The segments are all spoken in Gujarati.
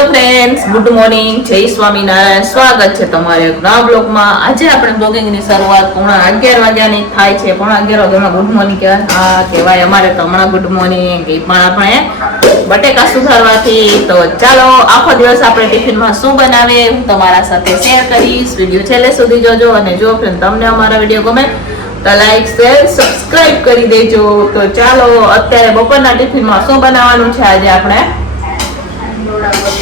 હેલો ફ્રેન્ડ્સ, ગુડ મોર્નિંગ, જય સ્વામિનારાયણ. સ્વાગત છે તમારે એક નવા બ્લોગમાં. આજે આપણે બ્લોગિંગની શરૂઆત 11:30 વાગ્યાની થાય છે. 11:30 વાગ્યામાં ગુડ મોર્નિંગ કહેવાય અમારે તો હમણાં ગુડ મોર્નિંગ એ પણ આપણે બટેકા સુધારવાથી. તો ચાલો આખો દિવસ આપણે ટિફિનમાં શું બનાવીએ હું તમારા સાથે શેર કરીશ. વિડીયો છેલ્લે સુધી જોજો અને જો ફ્રેન્ડ તમને અમારા વિડીયો ગમે તો લાઈક શેર સબસ્ક્રાઇબ કરી દેજો. તો ચાલો અત્યારે બપોરના ટિફિનમાં શું બનાવવાનું છે આજે આપણે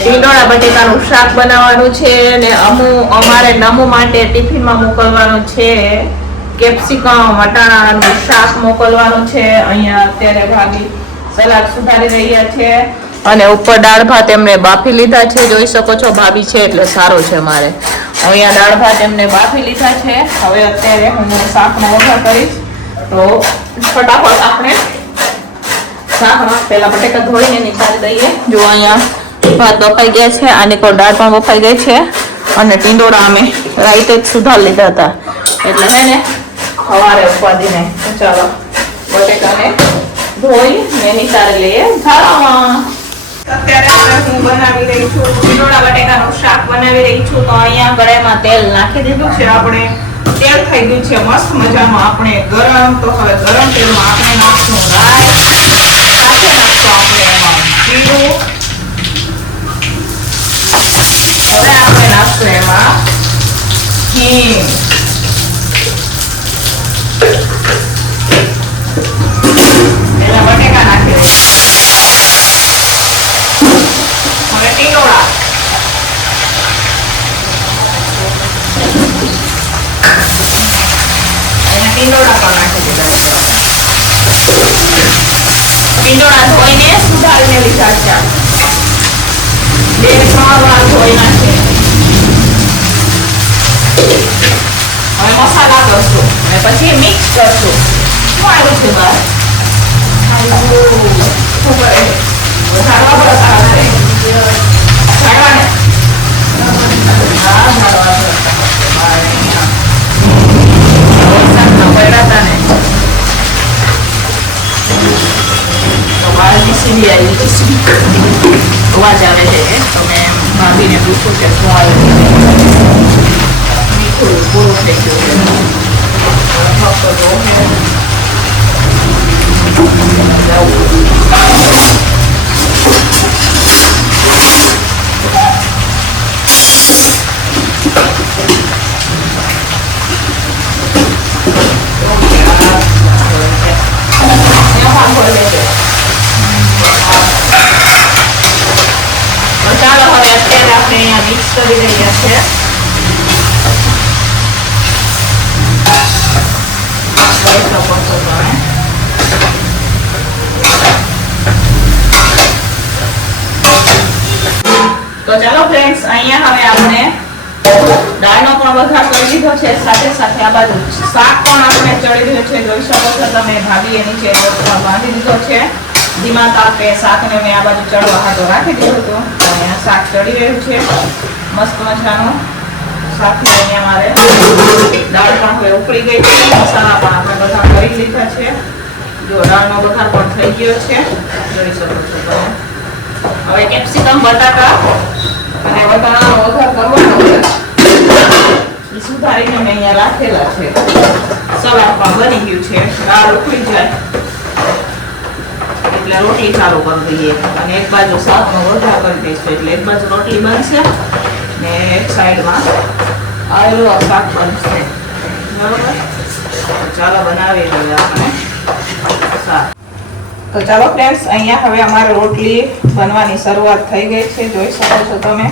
ટીંડોળા બટેકાનું શાક બનાવવાનું છે અને અમારે નમુ માટે ટિફિનમાં મોકલવાનું છે કેપ્સિકમ વટાણાનું શાક મોકલવાનું છે. અહીંયા અત્યારે ભાભી સલાડ સુધારી રહ્યા છે અને ઉપર દાળ ભાત એમને બાફી લીધા છે. જોઈ શકો છો ભાભી છે એટલે સારો છે. મારે અહીંયા દાળ ભાત એમને બાફી લીધા છે. હવે અત્યારે હું શાકનો વઘાર કરીશ. તો ફટાફટ આપણે શાકમાં પહેલા બટેકા ધોઈને નીકાળી દઈએ. જો અહીંયા ભાત બફાઈ ગયા છે, આની કોઈ દાળ પણ બફાઈ ગઈ છે અને ટીંડોળા અમે રાઈતે જ સુધાર લીધા હતા એટલે હે ને સવારે ઉપાદીને ચાલો બટેકાને ધોઈ ને નીકાળી લઈએ ઝારામાં. અત્યારે હું બનાવી રહી છું ટીંડોળા બટેકાનું શાક બનાવી રહી છું. તો અહીંયા કડાઈમાં તેલ નાખી દીધું છે. આપણે તેલ થઈ ગયું છે મસ્ત મજામાં આપણે ગરમ. તો હવે ગરમ તેલમાં આપણે નાખશું રાઈ, સાથે નાખશું આપણે એમાં જીરું. હવે આપણે નાખશું એમાં હિંગ, એના બટેકા નાખી દઈશું. હવે ટીંડોળા, એના ટીંડોળા પણ નાખી દીધા. ટીંડોળા ધોઈને સુધારીને લીધા છે. 2-3 વાર ધોઈ નાખીએ. હવે મસાલા કરશું અને પછી મિક્સ કરશું. શું આવ્યું છે બહાર? શું કરે? ઝાડવા પર ઝાડવા ને હા ઝાડવા વરસાદના પડ્યા હતા ને તો બહાર ડીસીબી આવી. અવાજ આવે છે કે તમે ભાભીને પૂછો કે શું આવે છે. મીઠું પૂરું થઈ ગયું છે. ચાલો હવે અત્યારે આપણે અહીંયા મિક્સ કરી રહ્યા છીએ. તો ચાલો ફ્રેન્ડ્સ અહીંયા હવે આપણે દાળનો પણ વઘાર કરી લીધો છે. સાથે સાથે આ બાજુ શાક પણ આપણે ચડી રહ્યું છે. જોઈ શકો છો તમે ભાભીએ નીચે બાંધી દીધો છે. ધીમા તાપે શાકને મેં આ બાજુ ચડવા હાથો રાખી દીધું હતું. અહીંયા શાક ચડી રહ્યું છે મસ્ત મજાનું. સાથે અહીંયા મારે દાળ પણ હવે ઉકળી ગઈ છે. મસાલા પણ આપણે બધા કરી લીધા છે. જો દાળનો વઘાર પણ થઈ ગયો છે. જોઈ શકો છો તમે. હવે કેપ્સિકમ બટાકા અને વટાણાનો વઘાર કરવાનો છે. સુધારીને મેં અહીંયા રાખેલા છે. સલાડ પણ બની ગયું છે. દાળ ઉકળી જાય એટલે રોટલી ચાલુ કરી દઈએ અને એક બાજુ શાકનો વઘાર કરી દઈશું. એટલે એક બાજુ રોટલી બનશે ને એક સાઈડમાં આવેલું શાક બનશે. બરોબર, ચાલો બનાવી દઈએ આપણે શાક. તો ચાલો ફ્રેન્ડ્સ અહીંયા હવે અમારે રોટલી બનવાની શરૂઆત થઈ ગઈ છે. જોઈ શકો છો તમે.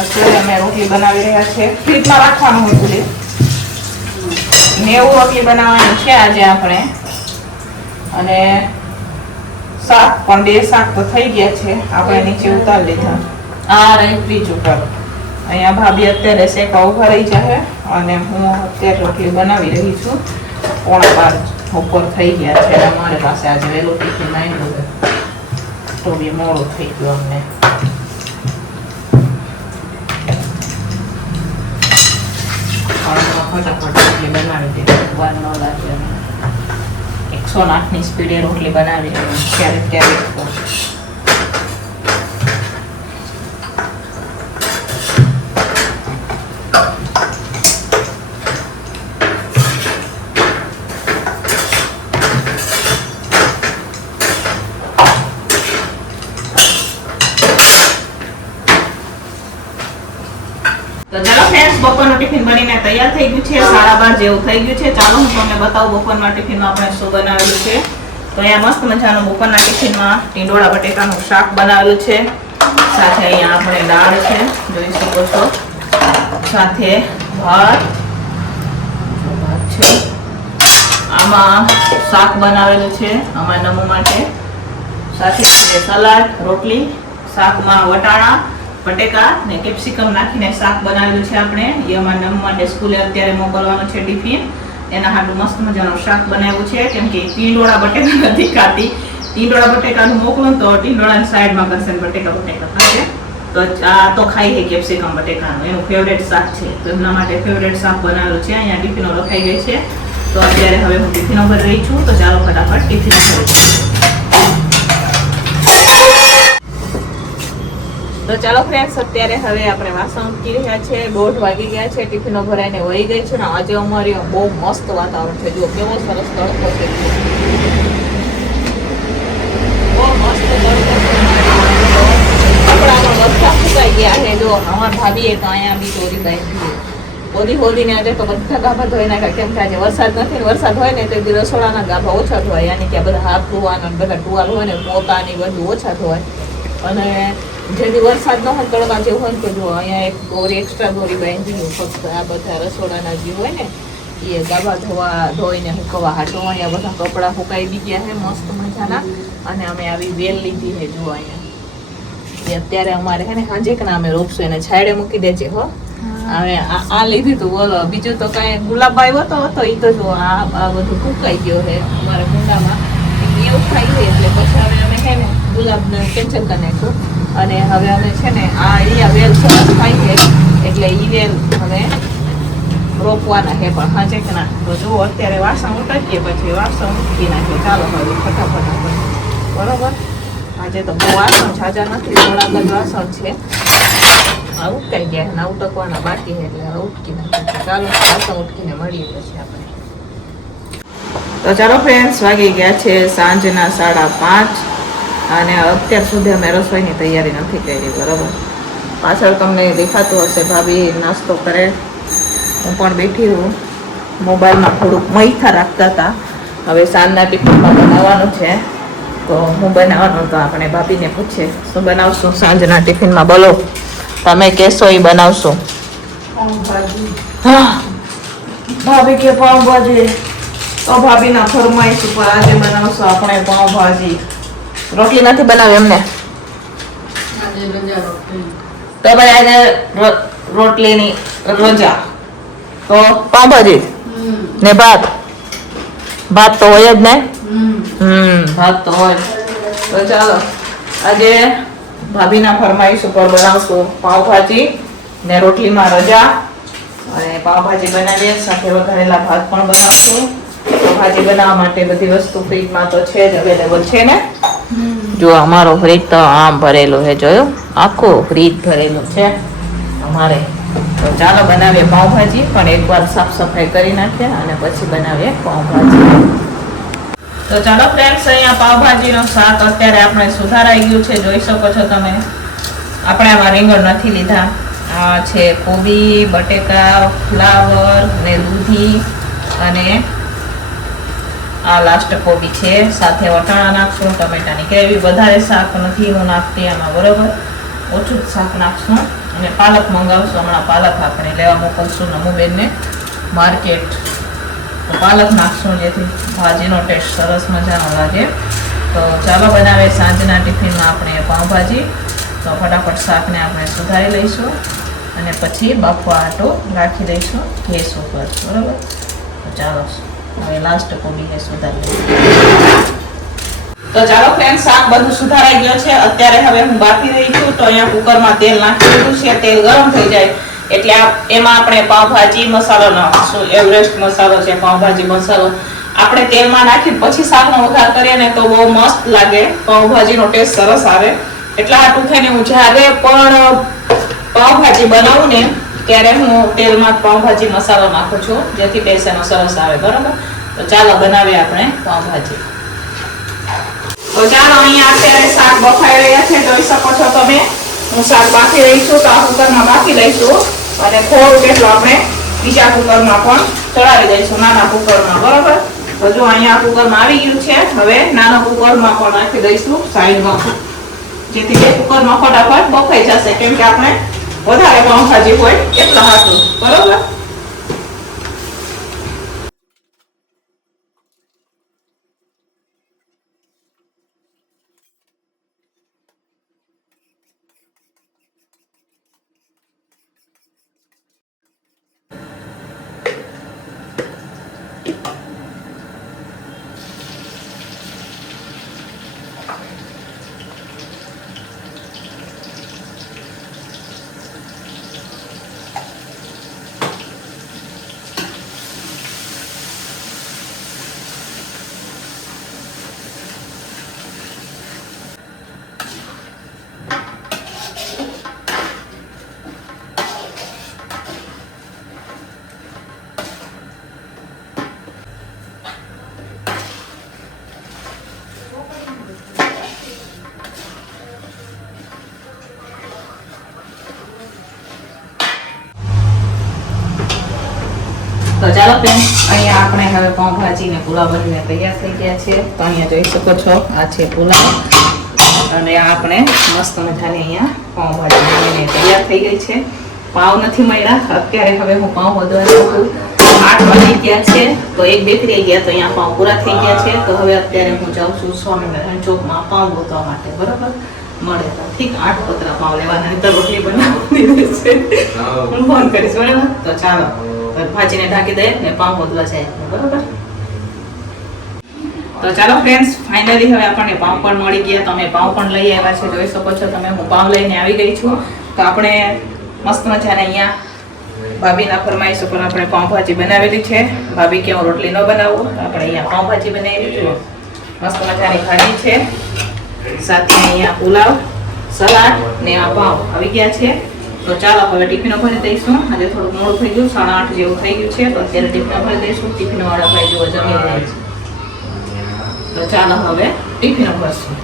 અત્યારે અમે રોટલી બનાવી રહ્યા છીએ. ફ્રીજમાં રાખવાનું હોય બધું. 90 રોટલી બનાવવાની છે આજે આપણે. અને શાક પણ 2 શાક તો થઈ ગયા છે. આપણે નીચે ઉતારી લીધા. આ રહી ફ્રીજ ઉપર. અહીંયા ભાભી અત્યારે શેકા ઉભા રહી જાય અને હું અત્યારે રોટલી બનાવી રહી છું. 11:15 ઉપર થઈ ગયા છે. અમારી પાસે આજે વહેલું ટિફિન આવ્યું તો બી મોડું થઈ ગયું અમને. ફટાફટ રોટલી બનાવી દીધી. વાર ન લાગે. 108ની સ્પીડે રોટલી બનાવી ક્યારેક ક્યારેક તો ચાલો ફ્રેન્ડ્સ, બપોરનું ટિફિન બનીને તૈયાર થઈ ગયું છે. 12:30 જેવું થઈ ગયું છે. ચાલો હું તમને બતાવું બપોરના ટિફિનમાં આપણે શું બનાવેલું છે. તો અહીંયા મસ્ત મજાનું બપોરના ટિફિનમાં ટીંડોળા બટેકાનું શાક બનાવેલું છે. સાથે અહીંયા આપણે દાળ છે, જોઈ શકો છો. સાથે ભાત છે. આમાં શાક બનાવેલું છે આમાં નમો માટે. સાથે સલાડ, રોટલી, શાકમાં વટાણા, બટેકા ને કેપ્સિકમ નાખીને શાક બનાવેલું છે આપણે. એ અમારા નમ માટે સ્કૂલે અત્યારે મોકલવાનું છે ટિફિન. એના હાટું મસ્ત મજાનું શાક બનાવ્યું છે, કેમ કે ટીંડોળા બટેકા નથી ખાતી. ટીંડોળા બટેકાનું મોકલું તો ટીંડોળાની સાઈડમાં કરશે, બટેકા ખાશે. તો આ તો ખાઈ છે કેપ્સિકમ બટેકાનું, એનું ફેવરેટ શાક છે. તો એમના માટે ફેવરેટ શાક બનાવેલું છે. અહીંયા ટિફિનો લખાઈ ગઈ છે. તો અત્યારે હવે હું ટિફિનો ભરી રહી છું. તો ચાલો ફટાફટ ટિફિન ભરી. તો ચાલો ફ્રેન્ડ્સ, અત્યારે હવે આપણે વાસણ ઉટકી રહ્યા છે. 1:30 વાગી ગયા છે. ટિફિનો ભરાઈને વહી ગઈ છે. ને આજે અમારી બહુ મસ્ત વાતાવરણ છે. જો કેવો સરસ તડકો છે, બહુ મસ્ત તડકો છે. કપડામાં બધા સુકાઈ ગયા છે. જો અમારા ભાભીએ તો અહીંયા બી દોરી બાંધી હોદીને આજે તો બધા ગાભા ધોઈ નાખ્યા, કેમ કે આજે વરસાદ નથી. વરસાદ હોય ને તો રસોડાના ગાભા ઓછા ધોવાય, યાની કે બધા હાથ ધોવાના બધા ટુવાલ હોય ને પોતાની બધું ઓછા ધોવાય. અને જેથી વરસાદ ન હોય તળવા જેવું હોય ને તો જો અહીંયા એક દોરી એક્સ્ટ્રા દોરી બાંધી ફક્ત આ બધા રસોડાના જે હોય ને એ ગાભા ધોઈને હુકવા હાટો. અહીંયા બધા કપડાં સુકાઈ બી ગયા છે મસ્ત મજાના. અને અમે આવી વેલ લીધી છે જુઓ અહીંયા. અત્યારે અમારે છે ને હાંજેકના અમે રોપશું, એને છાયડે મૂકી દેજે હો. હવે આ લીધી તું, બોલો બીજું તો કઈ ગુલાબ આવ્યો તો એ તો જો આ બધું ફૂંકાઈ ગયો છે અમારા કુંડામાં. એવું થાય છે એટલે પછી હવે અમે છે ને ગુલાબને કેન્સલ કરી નાખ્યું. અને હવે અમે છે ને આ અહીંયા વેલ સરસ થાય છે એટલે એ વેલ હવે રોપવાના છે, પણ હાંજેકના. તો જુઓ અત્યારે વાસણ ઉટકીએ પછી વાસણ ઉટકી નાખીએ. ચાલો હવે ફટાફટ બરોબર. આજે તો બહુ વાસણ ઝાઝા નથી, થોડાક જ વાસણ છે. ઉટકાઈ ગયા ને ઉટકવાના બાકી છે એટલે હવે ઉટકી નાખીએ. ચાલો વાસણ ઉટકીને મળીએ પછી આપણે. તો ચાલો ફ્રેન્ડ્સ, વાગી ગયા છે સાંજના 5:30 અને અત્યાર સુધી અમે રસોઈની તૈયારી નથી કરી. બરાબર, પાછળ તમને દેખાતું હશે ભાભી નાસ્તો કરે, હું પણ બેઠી હું. મોબાઈલમાં થોડુંક મૈથા રાખતા હતા. હવે સાંજના ટિફિનમાં બનાવવાનું છે, તો હું બનાવવાનું તો આપણે ભાભીને પૂછીએ શું બનાવશું સાંજના ટિફિનમાં. બોલો, તમે કહેશો એ બનાવશું. હા, ભાભી કે પાઉંભાજી. તો ભાભીના ફરમાઈશ ઉપર આજે બનાવશું આપણે પાઉંભાજી. રોટલી નથી બનાવી એમને તો ભાઈ આજે રોટલીની રજા. તો પાઉંભાજી ને ભાત તો હોય જ ને. ભાત તો હોય. તો ચાલો આજે ભાભીના ફરમાઈશ ઉપર બનાવશું પાઉંભાજી ને રોટલીમાં રજા. અને પાઉંભાજી બનાવીએ, સાથે વઘારેલા ભાત પણ બનાવશું. ભાજી બનાવવા માટે બધી વસ્તુ ફ્રીજમાં તો છે જ, અવેલેબલ છે ને. જો અમારો ફ્રીજ તો આમ ભરેલું છે, જોયું, આખું ફ્રીજ ભરેલું છે અમારે. તો ચાલો બનાવીએ પાઉંભાજી, પણ એકવાર સાફ સફાઈ કરી નાખીએ અને પછી બનાવીએ પાઉંભાજી. તો ચાલો ફ્રેન્ડ્સ, અહીંયા પાઉંભાજીનો શાક અત્યારે આપણે સુધારાઈ ગયું છે, જોઈ શકો છો તમે. આપણે આમાં રીંગણ નથી લીધા. આ છે કોબી, બટેકા, ફ્લાવર ને દૂધી અને આ લાસ્ટ કોબી છે. સાથે વટાણા નાખશું, ટમેટાની ગ્રેવી. વધારે શાક નથી હું નાખતી આમાં, બરોબર, ઓછું જ શાક નાખશું. અને પાલક મંગાવશું, હમણાં પાલક આપણે લેવા મોકલશું નમુબેનને માર્કેટ. તો પાલક નાખશું જેથી ભાજીનો ટેસ્ટ સરસ મજાનો લાગે. તો ચાલો બનાવે સાંજના ટિફિનમાં આપણે પાઉંભાજી. તો ફટાફટ શાકને આપણે સુધારી લઈશું અને પછી બાફવા હાટો રાખી દઈશું ગેસ ઉપર, બરોબર. તો ચાલો હવે લાસ્ટ કોબી એ સુધારી લઈશું. તો ચાલો ફ્રેન્ડ, શાક બધું સુધારાઈ ગયો છે. અત્યારે હવે હું બાફી રહી છું. તો અહીંયા કુકરમાં તેલ નાખી દીધું છે. તેલ ગરમ થઈ જાય એટલે એમાં આપણે પાઉંભાજી મસાલો નાખીશું. એવરેસ્ટ મસાલો છે, પાઉંભાજી મસાલો. આપણે તેલમાં નાખી પછી શાકનો વઘાર કરીએ ને તો બહુ મસ્ત લાગે, પાઉંભાજીનો ટેસ્ટ સરસ આવે. એટલા હાટું થઈને હું જ્યારે પણ પાઉંભાજી બનાવું ને ત્યારે હું તેલમાં પાઉંભાજી મસાલો નાખું છું, જેથી ટેસ્ટ એનો સરસ આવે, બરાબર. તો ચાલો બનાવીએ આપણે પાઉંભાજી. તો ચાલો અહીંયા અત્યારે શાક બફાઈ રહ્યા છે, જોઈ શકો છો તમે. હું શાક બાફી રહી છું. તો આ કુકરમાં બાફી લઈશું. અને થોડુંક એટલું આપણે બીજા કુકરમાં પણ ચડાવી દઈશું, નાના કુકરમાં. બરોબર. તો જો અહીંયા કુકરમાં આવી ગયું છે. હવે નાના કુકરમાં પણ નાખી દઈશું સાઈડમાં, જેથી બે કુકરમાં ફટાફટ બફાઈ જશે, કેમ કે આપણે વધારે પાઉંભાજી હોય એટલા હાટું. બરોબર. તો ચાલો ફ્રેન્ડ, અહીંયા આપણે હવે પાઉંભાજી ને પુલાવ બનીને તૈયાર થઈ ગયા છે. તો અહીંયા જોઈ શકો છો, આ છે પુલાવ અને આ આપણે મસ્ત મજાની અહીંયા પાઉંભાજી બનીને તૈયાર થઈ ગઈ છે. પાવ નથી મળ્યા અત્યારે, હવે હું પાઉં વધવા જાઉં. 8 વાગી ગયા છે, તો 1-2 થઈ ગયા, તો અહીંયા પાઉં પૂરા થઈ ગયા છે. તો હવે અત્યારે હું જાઉં છું સ્વામિનારાયણ ચોકમાં પાઉં ગોતવા માટે. બરોબર. મળે તો ઠીક, 8 પતરા પાઉં લેવાના, તો રોટલી બનાવવાની છે. હું ફોન કરીશ. બરાબર. તો ચાલો ભાજીને ઢાંકી દઈએ ને પાઉં ગોતવા જાય. બરોબર. તો ચાલો ફ્રેન્ડ્સ, ફાઇનલી હવે આપણને પાઉં પણ મળી ગયા. તમે પાઉં પણ લઈ આવ્યા છે, જોઈ શકો છો તમે. હું પાઉં લઈને આવી ગઈ છું. તો આપણે મસ્ત મજાને અહીંયા ભાભીના ફરમાઈશ ઉપર આપણે પાઉંભાજી બનાવેલી છે. ભાભી કે હું રોટલી ન બનાવું, તો આપણે અહીંયા પાઉંભાજી બનાવી છે. મસ્ત મજાની ભાજી છે, સાથે અહીંયા પુલાવ, સલાડ ને આ પાઉં આવી ગયા છે. તો ચાલો હવે ટિફિનો ભરી દઈશું. આજે થોડુંક મોડું થઈ ગયું, 8:30 જેવું થઈ ગયું છે. તો અત્યારે ટિફિનો ભરી દઈશું. ટિફિનો વાળા ભાઈ જો જમી રહ્યા છે. તો ચાલો હવે ટિફિનો ભરશું.